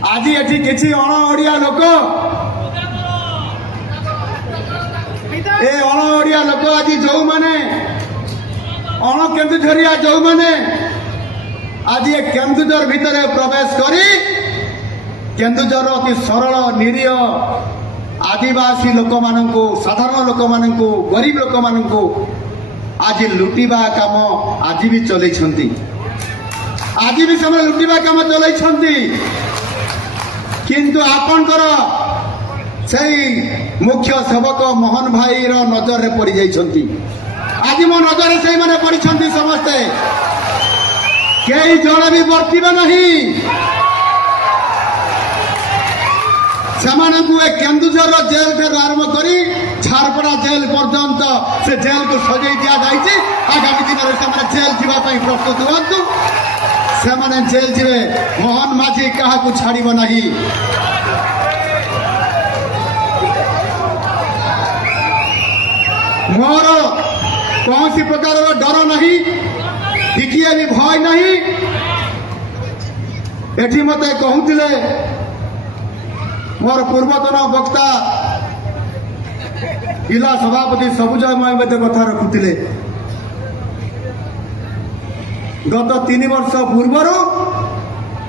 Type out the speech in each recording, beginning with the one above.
आज एठी किछि अण ओडिया लोक ए अण ओडिया लोक आज जो माने अण केन्दुझरिया जो माने आज ये केन्दुझर भितर प्रवेश करी केन्दुझर अति सरल निरीह आदिवासी लोक माननकु साधारण लोक माननकु गरीब लोक माननकु आज लुटिबा काम आज भी चलै छंती आज भी समय लुटिबा काम चलै छंती किंतु आपनकर सही मुख्य सेवक मोहन भाई रो नजर रे पड़ी जाई छंती आज मो नजर रे सही माने पड़ी छंती समस्ते केई जण भी वर्तिबे नहीं सेमानकु ए केन्दुझर जेल ठार आरंभ करी झारपड़ा जेल पर्यंत से जेल को सजाई दिया जाइए आगामी दिन में जेल जावाई प्रस्तुत हुंतु से जेल जीवे मोहन माझी क्या छाड़ नहीं मोर कौन सी प्रकार डर नहीं टिकिए भी भय नहीं एठी मते कहूतिले मोर पूर्वतन वक्ता जिला सभापति सबुजय महोदय कथा रखुले गत 3 वर्ष पूर्वर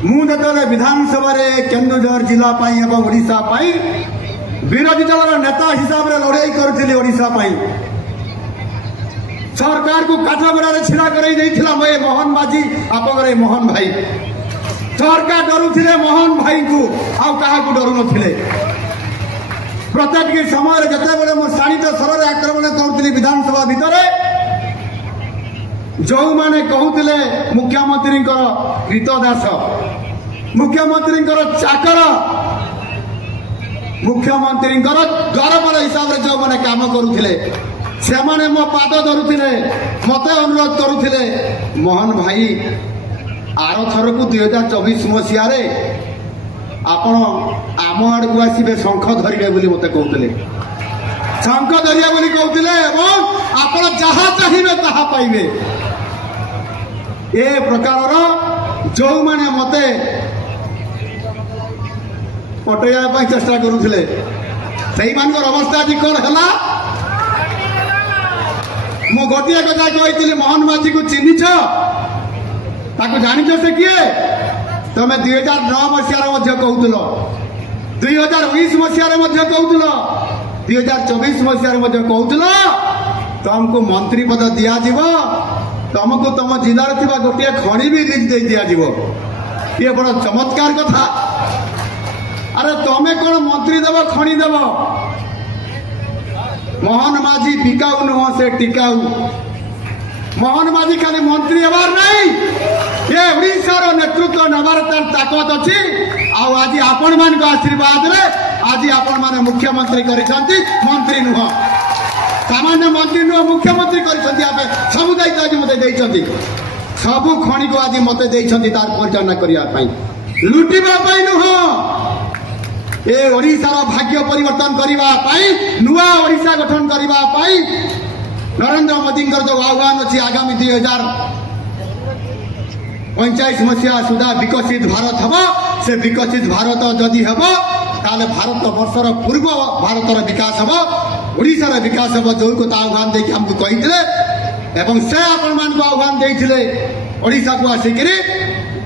मुझे विधानसभा केन्दुझर जिला एवं ओडिशा विरोधी दल नेता हिसाब से लड़ाई करी ओडिशा सरकार को काठगड़ा छिड़ा कर मोहन माझी आपगर मोहन भाई सरकार डरुले मोहन भाई को आउ डरू नथिले प्रत्येक समय जिते मो शाणित स्वर आक्रमण करुली विधानसभा भितर जो माने कहते मुख्यमंत्री कृतदास मुख्यमंत्री चाकर मुख्यमंत्री गौरव हिसाब से जो मैंने काम करुले से माने मो पाद धरुले मत अनुरोध करुले मोहन भाई आर थर को 2024 मसीह आपण आम आड़ को आसबे शंख धरवे बोली मत कहते शंख धरिया बोली कहते आपण जहा चाहिए ताहा पाइबे ए प्रकार जो माने मते पटैया चेष्टा करुले से अवस्था आज कौन है मु गोटे कथा कही मोहन माझी को चिन्हिछ ताको जानिछ से किए तमे 2009 मसीह कहूल 2019 मसीह कहूल 2024 मसीह कहूल तुमको मंत्री पद दिज्व तुमको तुम जिलार थी गोटे खणी भी दे दिज्व ये बड़ चमत्कार कथा अरे तमें कौन मंत्री देव खणी देव मोहन माझी बिकाऊ नुह से टिकाऊ मोहन माझी खाली मंत्री हबार नहीं ये ओडिशार नेतृत्व नबार तार ताकत अच्छी आज आपण मान आशीर्वाद रे आज आपण माने मुख्यमंत्री करिसंती मंत्री नुह सामान्य मंत्री नुह मुख्यमंत्री करिसंती आपे सब दायित्व आज मते देइसंती सब खणी को आज मते देइसंती तार परिचालना करिया पई लुटिबा पई नुह ए ओडिशार भाग्य परिवर्तन करिबा पई नुआ ओडिशा गठन करिबा पई नरेंद्र मोदी जो आह्वान अच्छी आगामी 2045 मसीहा सुधा विकसित भारत हम से विकसित भारत जदि हम ताले भारत वर्षर पूर्व भारतर विकास हम ओडिशार विकास हम जो को आह्वान देके हमको कही एवं से आपण मान को आह्वान देइथिले ओडिशा को आसिक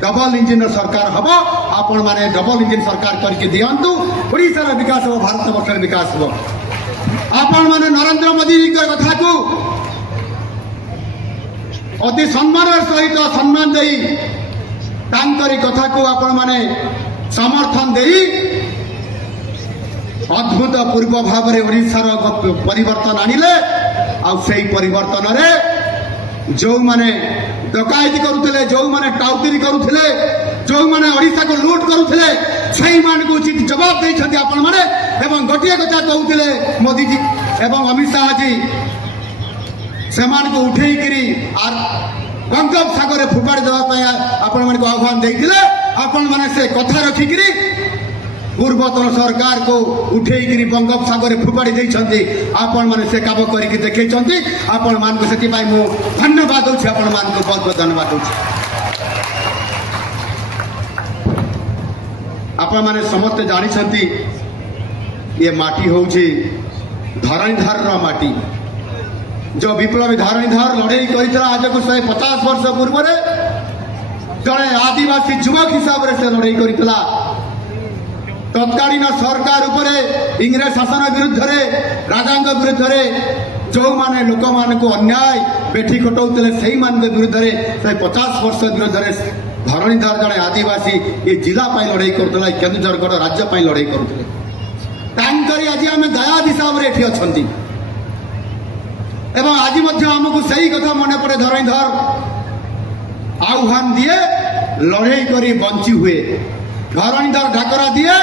डबल इंजिन सरकार हम आपण माने डबल इंजिन सरकार करके दियंतु ओडिशार विकास हम भारत वर्षर विकास हम आपण माने नरेंद्र मोदी कथा को अति सम्मान सहित सम्मान दे कथा को आपण माने समर्थन दे अद्भुत पूर्व भाव में ओडिशार परिवर्तन आनिले आ से परिवर्तन रे जो माने डकायती करुले जो माने टाउटरी करुले जो माने ओडिशा को लूट करुले से उचित जवाब देते आपण माने एवं गोटे कथा कहते मोदी जी एवं अमित शाह जी से उठेकरी बंगोपसागर फोपाड़ी देवाई आपण मान आह्वान देते आपण मैंने से कथा रखिकी पूर्वतन सरकार को उठेकरी बंगोपसागर फोपाड़ी देते आपण मैंने से काम करके देखते आपण मान से धन्यवाद दूसरी आपण मान बहुत बहुत धन्यवाद दूसरी आपण माने समस्त जानी ये माटी हूँ धरणीधर माटी जो विप्लवी धरणीधर लड़े कर आज को 150 वर्ष पूर्व जड़े आदिवासी युवक हिसाब से लड़े कर तत्कालीन सरकार उपरे इंग्रेज शासन विरुद्ध राजा विरुद्ध जो माने लोक मान को अन्याय बेठी खटाऊले से विरुद्ध 150 वर्ष विरुद्ध धरणीधर जड़े आदिवासी ये जिला लड़े करुला केन्दुझरगढ़ राज्य लड़े करुले आज आम दयाद हिसाब से अच्छा एवं आज आमको सही कथा मन पड़े धरणीधर आह्वान दिए लड़े करी बंची हुए धरणीधर डाकरा दिए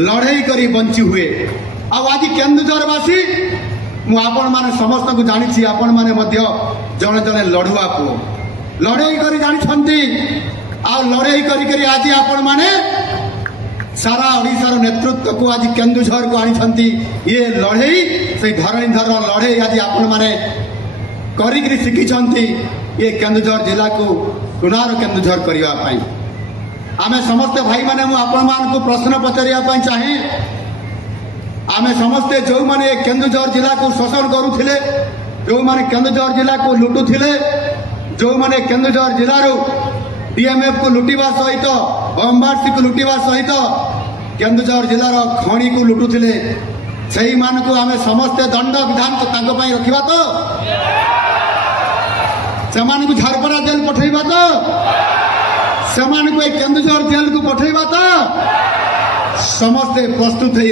लड़े करी बंची हुए आज केन्दुझरवासी आपण माने समस्त को जानी आपण माने जड़े जड़े लड़ुआ पुओ लड़े करी जानी लड़े करी आज आपण माने सारा ओडिशार नेतृत्व को आज केन्दुझर को आनी ये लड़े से धरणीधर लड़े आज आपण माने करी शिखी ये केन्दुझर जिला को पुनर केन्दुझर करने आमे समस्त भाई माने आपण मान को प्रश्न पचारिया चाहे आमे समस्ते जो माने केन्दुझर जिला को शोषण करुथिले जो माने केन्दुझर जिला को लुटुथिले जो माने केन्दुझर जिलारो डीएमएफ को लुटिवा सहित बमबार्सी को लुटिवा सहित केन्दुझर जिलार खणी को लुटुथिले सही मान को आमे समस्ते दंड विधान को तांको पई रखिबा तो सेमान को झारपड़ा जेल पठेबा तो सेमान को केन्दुझर जेल को पठेबा तो समस्ते प्रस्तुत है।